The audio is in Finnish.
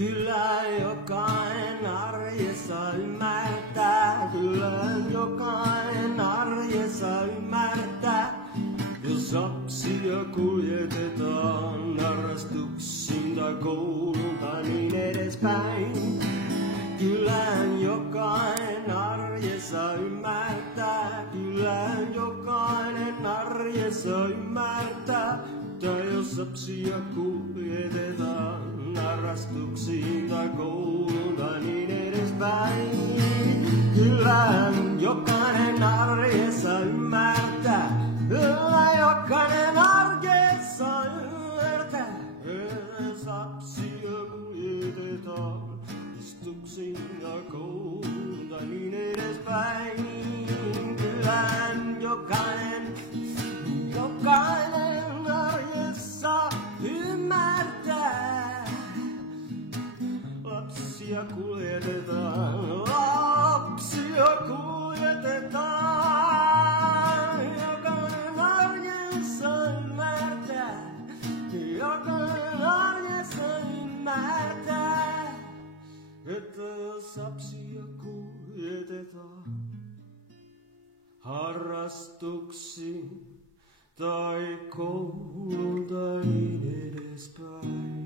Kyllä jokainen arjessa ymmärtää, kyllä jokainen arjessa ymmärtää. Jos lapsia kuljetetaan harrastuksiin tai kouluun tai niin edespäin. Kyllä jokainen arjessa ymmärtää, kyllä jokainen arjessa ymmärtää. Tai jos lapsia kuljetetaan harrastuksiin tai kouluun tai niin edespäin. Kyllä jokainen arjessa ymmärtää, kyllä jokainen arjessa ymmärtää. Jos lapsia kuljetetaan harrastuksiin tai kouluun tai niin edespäin. Kyllä jokainen arjessa ymmärtää. Lapsia kuljetetaan, lapsia kuljetetaan. Jokainen arjessa ymmärtää, jokainen arjessa ymmärtää. Että jos lapsia kuljetetaan harrastuksiin tai kouluun tai niin edespäin.